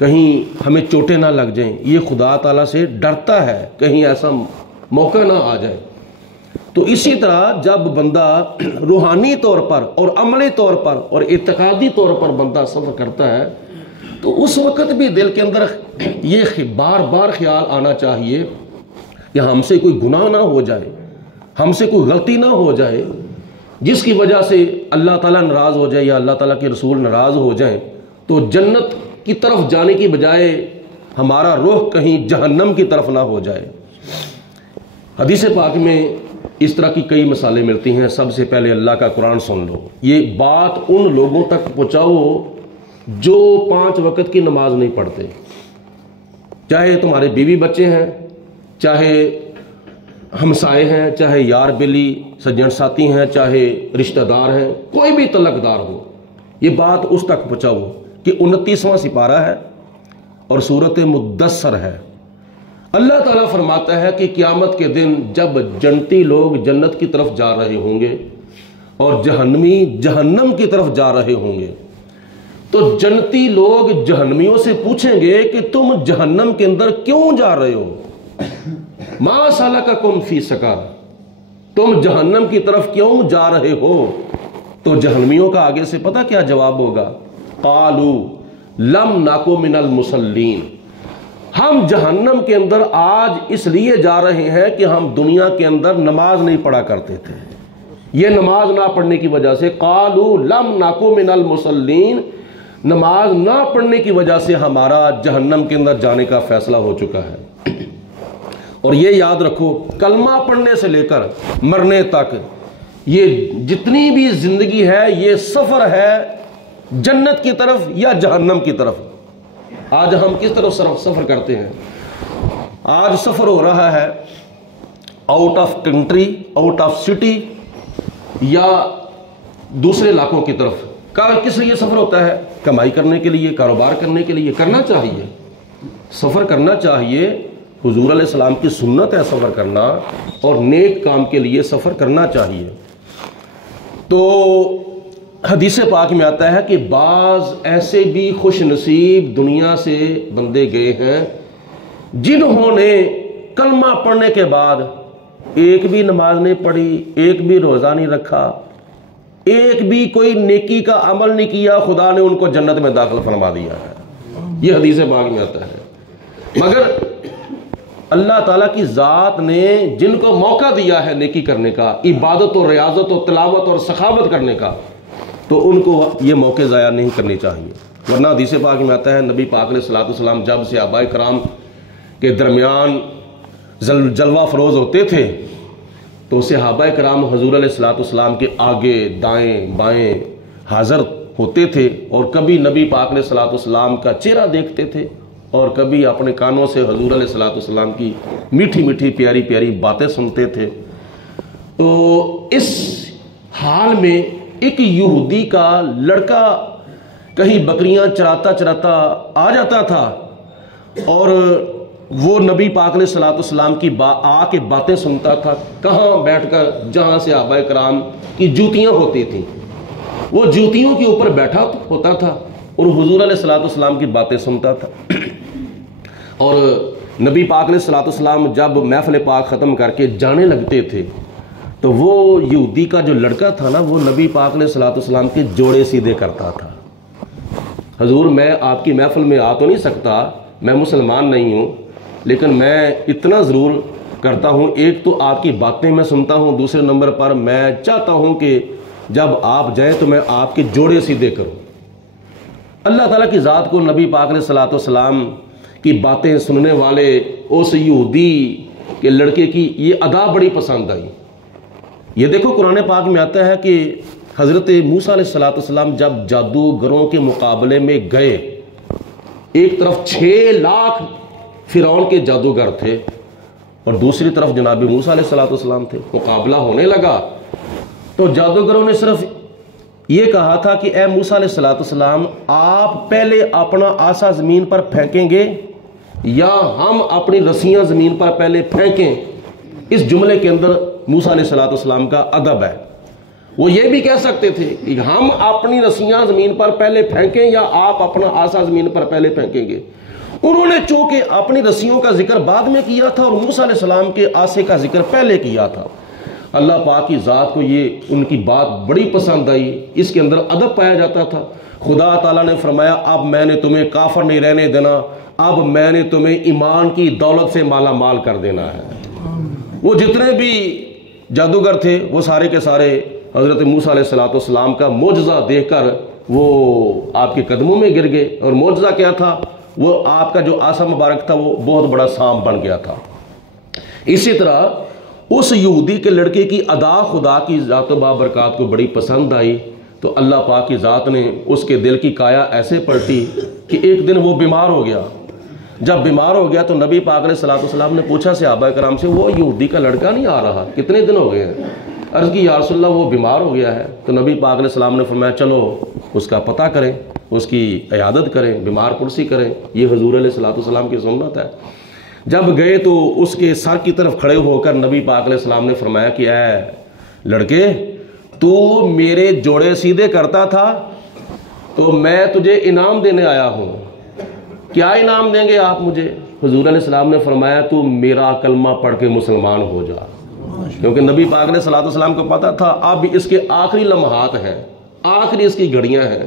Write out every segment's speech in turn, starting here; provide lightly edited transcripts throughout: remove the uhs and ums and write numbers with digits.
کہیں ہمیں چوٹیں نہ لگ جائیں، یہ خدا تعالیٰ سے ڈرتا ہے کہیں ایسا موقع نہ آ جائے۔ تو اسی طرح جب بندہ روحانی طور پر اور عملی طور پر اور اعتقادی طور پر بندہ سفر کرتا ہے تو اس وقت بھی دل کے اندر یہ بار بار خیال آنا چاہیے کہ ہم سے کوئی گناہ نہ ہو جائے، ہم سے کوئی غلطی نہ ہو جائے جس کی وجہ سے اللہ تعالیٰ ناراض ہو جائے یا اللہ تعالیٰ کے رسول ناراض ہو جائیں، تو جنت کی طرف جانے کی بجائے ہمارا رخ کہیں جہنم کی طرف نہ ہو جائے۔ حدیث پاک میں اس طرح کی کئی مثالیں ملتی ہیں۔ سب سے پہلے اللہ کا قرآن سن لو، یہ بات ان لوگوں تک پہنچاؤ جو 5 وقت کی نماز نہیں پڑھتے، چاہے تمہارے بیوی بچے ہیں، چاہے ہمسائے ہیں، چاہے یار بلی سجن ساتھی ہیں، چاہے رشتہ دار ہیں، کوئی بھی تعلق دار ہو، یہ بات اس تک پہنچاؤ کہ 29واں سپارہ ہے اور سورۃ مدثر ہے۔ اللہ تعالیٰ فرماتا ہے کہ قیامت کے دن جب جنتی لوگ جنت کی طرف جا رہے ہوں گے اور جہنمی جہنم کی طرف جا رہے ہوں گے، تو جنتی لوگ جہنمیوں سے پوچھیں گے کہ تم جہنم کے اندر کیوں جا رہے ہو؟ ما سلککم فی سقر، تم جہنم کی طرف کیوں جا رہے ہو؟ تو جہنمیوں کا آگے سے پتہ کیا جواب ہوگا؟ قالوا لم نکو من المصلین، ہم جہنم کے اندر آج اس لیے جا رہے ہیں کہ ہم دنیا کے اندر نماز نہیں پڑھا کرتے تھے، یہ نماز نہ پڑھنے کی وجہ سے، قالوا لم نکو من المصلین، نماز نہ پڑھنے کی وجہ سے ہمارا جہنم کے اندر جانے کا فیصلہ ہو چکا ہے۔ اور یہ یاد رکھو، کلمہ پڑھنے سے لے کر مرنے تک یہ جتنی بھی زندگی ہے یہ سفر ہے جنت کی طرف یا جہنم کی طرف۔ آج ہم کس طرف سفر کرتے ہیں؟ آج سفر ہو رہا ہے out of country, out of city یا دوسرے علاقوں کی طرف۔ کس لیے سفر ہوتا ہے؟ کمائی کرنے کے لیے، کاروبار کرنے کے لیے، کرنا چاہیے، سفر کرنا چاہیے۔ حضور علیہ السلام کی سنت ہے سفر کرنا، اور نیک کام کے لیے سفر کرنا چاہیے۔ تو حدیث پاک میں آتا ہے کہ بعض ایسے بھی خوش نصیب دنیا سے بندے گئے ہیں جنہوں نے کلمہ پڑھنے کے بعد ایک بھی نماز نہیں پڑھی، ایک بھی روزہ نہیں رکھا، ایک بھی کوئی نیکی کا عمل نہیں کیا، خدا نے ان کو جنت میں داخل فرما دیا ہے۔ یہ حدیث پاک میں آتا ہے۔ مگر اللہ تعالیٰ کی ذات نے جن کو موقع دیا ہے نیکی کرنے کا، عبادت اور ریاضت اور تلاوت اور سخاوت کرنے کا، تو ان کو یہ موقع ضائع نہیں کرنے چاہیے۔ ورنہ حدیث پاک میں آتا ہے نبی پاک علیہ الصلوۃ والسلام جب صحابہ کرام کے درمیان جلوہ فروز ہوتے تھے تو صحابہ کرام حضور علیہ الصلوۃ والسلام کے آگے دائیں بائیں حاضر ہوتے تھے، اور کبھی نبی پاک علیہ الصلوۃ والسلام کا چہرہ دیکھتے تھے اور کبھی اپنے کانوں سے حضور علیہ الصلوۃ والسلام کی میٹھی میٹھی پیاری پیاری باتیں سنتے تھے۔ تو اس حال میں ایک یہودی کا لڑکا کہیں بکریاں چراتا چراتا آ جاتا تھا، اور وہ نبی پاک علیہ الصلوۃ والسلام کی آ کے باتیں سنتا تھا، کہاں بیٹھ کر؟ جہاں سے صحابہ کرام کی جوتیاں ہوتی تھیں، وہ جوتیوں کے اوپر بیٹھا ہوتا تھا اور حضور علیہ الصلوۃ والسلام کی باتیں سنتا تھا۔ اور نبی پاک علیہ الصلوۃ والسلام جب محفل پاک ختم کر کے جانے لگتے تھے تو وہ یہودی کا جو لڑکا تھا نا، وہ نبی پاک علیہ الصلوۃ والسلام کے جوڑے سیدھے کرتا تھا۔ حضور میں آپ کی محفل میں آ تو نہیں سکتا، میں مسلمان نہیں ہوں، لیکن میں اتنا ضرور کرتا ہوں، ایک تو آپ کی باتیں میں سنتا ہوں، دوسرے نمبر پر میں چاہتا ہوں کہ جب آپ جائیں تو میں آپ کے جوڑے سیدھے کروں۔ اللہ تعالیٰ کی ذات کو نبی پاک علیہ الصلوۃ والسلام کی باتیں سننے والے اس یہودی کے لڑکے کی یہ ادا بڑی پسند آئی۔ یہ دیکھو قرآن پاک میں آتا ہے کہ حضرت موسیٰ علیہ الصلوۃ والسلام جب جادوگروں کے مقابلے میں گئے، ایک طرف 6 لاکھ فرعون کے جادوگر تھے اور دوسری طرف جناب موسیٰ علیہ الصلوۃ والسلام تھے، مقابلہ ہونے لگا تو جادوگروں نے صرف یہ کہا تھا کہ اے موسیٰ علیہ الصلوۃ والسلام، آپ پہلے اپنا عصا زمین پر پھینکیں گے یا ہم اپنی رسیاں زمین پر پہلے پھینکیں؟ اس جملے کے اندر موسیٰ علیہ الصلوۃ والسلام کا ادب ہے۔ وہ یہ بھی کہہ سکتے تھے کہ ہم اپنی رسیاں زمین پر پہلے پھینکیں یا آپ اپنا آسا زمین پر پہلے پھینکیں گے. انہوں نے چونکہ اپنی رسیوں کا ذکر بعد میں کیا تھا اور موسیٰ علیہ السلام کے آسے کا ذکر پہلے کیا تھا. اللہ پاک کی ذات کو یہ ان کی بات بڑی پسند آئی. اس کے اندر ادب پایا جاتا تھا. خدا تعالیٰ نے فرمایا اب میں نے تمہیں کافر نہیں رہنے دینا, اب میں نے تمہیں ایمان کی دولت سے مالا مال کر دینا ہے. وہ جتنے بھی جادوگر تھے وہ سارے کے سارے حضرت موسیٰ علیہ السلام کا معجزہ دیکھ کر وہ آپ کے قدموں میں گر گئے. اور معجزہ کیا تھا؟ وہ آپ کا جو آسا مبارک تھا وہ بہت بڑا سانپ بن گیا تھا. اسی طرح اس یہودی کے لڑکے کی ادا خدا کی ذات و بابرکات کو بڑی پسند آئی, تو اللہ پاک کی ذات نے اس کے دل کی کایا ایسے پلٹی کہ ایک دن وہ بیمار ہو گیا. جب بیمار ہو گیا تو نبی پاک علیہ السلام نے پوچھا صحابہ کرام سے, وہ یہودی کا لڑکا نہیں آ رہا, کتنے دن ہو گئے ہیں؟ عرض کی یا رسول اللہ وہ بیمار ہو گیا ہے. تو نبی پاک علیہ السلام نے فرمایا چلو اس کا پتہ کریں, اس کی عیادت کریں, بیمار پرسی کریں. یہ حضور علیہ السلام کی سنت ہے. جب گئے تو اس کے سر کی طرف کھڑے ہو کر نبی پاک علیہ السلام نے فرمایا کہ اے لڑکے, تو میرے جوڑے سیدھے کرتا تھا تو میں تجھے انعام دینے آیا ہوں. کیا انعام دیں گے آپ مجھے؟ حضور علیہ السلام نے فرمایا تو میرا کلمہ پڑھ کے مسلمان ہو جا. کیونکہ نبی پاک علیہ السلام کو پتا تھا اب اس کے آخری لمحات ہیں, آخری اس کی گھڑیاں ہیں.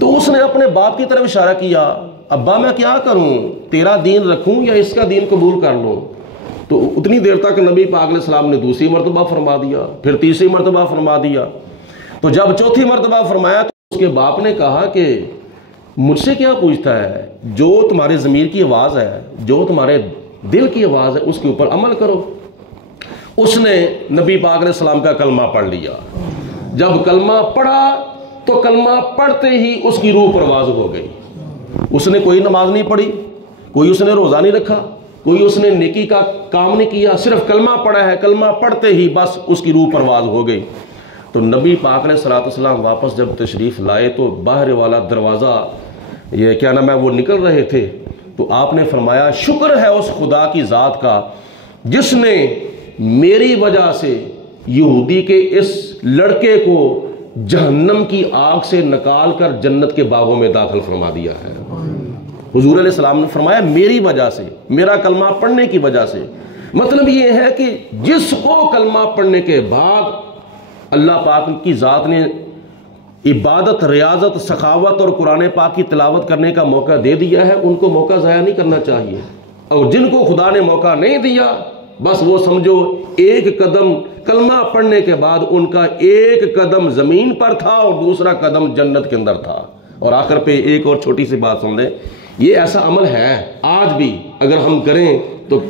تو اس نے اپنے باپ کی طرف اشارہ کیا, ابا میں کیا کروں, تیرا دین رکھوں یا اس کا دین قبول کر لوں؟ تو اتنی دیر تک نبی پاک علیہ السلام نے دوسری مرتبہ فرما دیا, پھر تیسری مرتبہ فرما دیا. تو جب چوتھی مرتبہ فرمایا تو اس کے باپ نے کہا کہ مجھ سے کیا پوچھتا ہے, جو تمہارے ضمیر کی آواز ہے, جو تمہارے دل کی آواز ہے اس کے اوپر عمل کرو. اس نے نبی پاک علیہ السلام کا کلمہ پڑھ لیا. جب کلمہ پڑھا تو کلمہ پڑھتے ہی اس کی روح پرواز ہو گئی. اس نے کوئی نماز نہیں پڑھی, کوئی اس نے روزہ نہیں رکھا, کوئی اس نے نیکی کا کام نہیں کیا, صرف کلمہ پڑھا ہے. کلمہ پڑھتے ہی بس اس کی روح پرواز ہو گئی. تو نبی پاک علیہ السلام واپس جب تشریف لائے تو باہر والا دروازہ یہ کیا نام ہے وہ نکل رہے تھے. تو آپ نے فرمایا شکر ہے اس خدا کی ذات کا جس نے میری وجہ سے یہودی کے اس لڑکے کو جہنم کی آگ سے نکال کر جنت کے باغوں میں داخل فرما دیا ہے. حضور علیہ السلام نے فرمایا میری وجہ سے, میرا کلمہ پڑھنے کی وجہ سے. مطلب یہ ہے کہ جس کو کلمہ پڑھنے کے بعد اللہ پاک کی ذات نے عبادت, ریاضت, سخاوت اور قرآن پاک کی تلاوت کرنے کا موقع دے دیا ہے, ان کو موقع ضائع نہیں کرنا چاہیے. اور جن کو خدا نے موقع نہیں دیا بس وہ سمجھو ایک قدم کلمہ پڑھنے کے بعد ان کا ایک قدم زمین پر تھا اور دوسرا قدم جنت کے اندر تھا. اور آخر پہ ایک اور چھوٹی سی بات سن لیں, یہ ایسا عمل ہے آج بھی اگر ہم کریں تو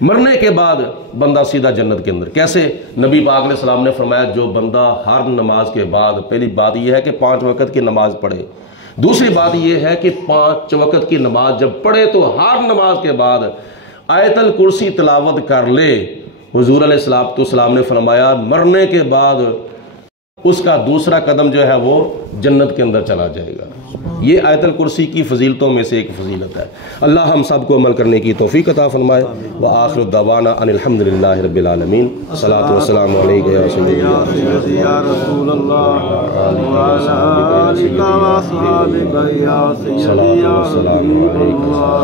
مرنے کے بعد بندہ سیدھا جنت کے اندر. کیسے؟ نبی پاک علیہ السلام نے فرمایا جو بندہ ہر نماز کے بعد, پہلی بات یہ ہے کہ 5 وقت کی نماز پڑھے, دوسری بات یہ ہے کہ 5 وقت کی نماز جب پڑھے تو ہر نماز کے بعد آیت الکرسی تلاوت کر لے. حضور علیہ السلام نے فرمایا مرنے کے بعد اس کا دوسرا قدم جو ہے وہ جنت کے اندر چلا جائے گا. یہ آیت الکرسی کی فضیلتوں میں سے ایک فضیلت ہے. اللہ ہم سب کو عمل کرنے کی توفیق عطا فرمائے. وآخر دعوانا ان الحمدللہ رب العالمین. صلاۃ والسلام علیک یا رسول اللہ وعلی آلک واصحابک یا سیدی یا رسول اللہ.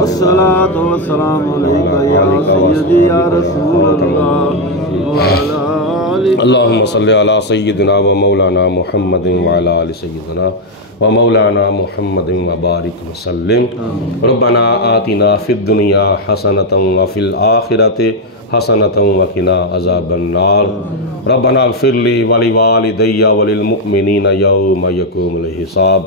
الصلاۃ والسلام علیک یا سیدی یا رسول اللہ وعلی اللہم صلی علی سیدنا و مولانا محمد وعلی آل سیدنا و مولانا محمد وبارک وسلم. ربنا آتنا فی الدنیا حسنۃ وفی الآخرۃ حسنۃ وقنا عذاب النار. ربنا اغفر لی ولوالدی وللمؤمنین یوم یقوم الحساب.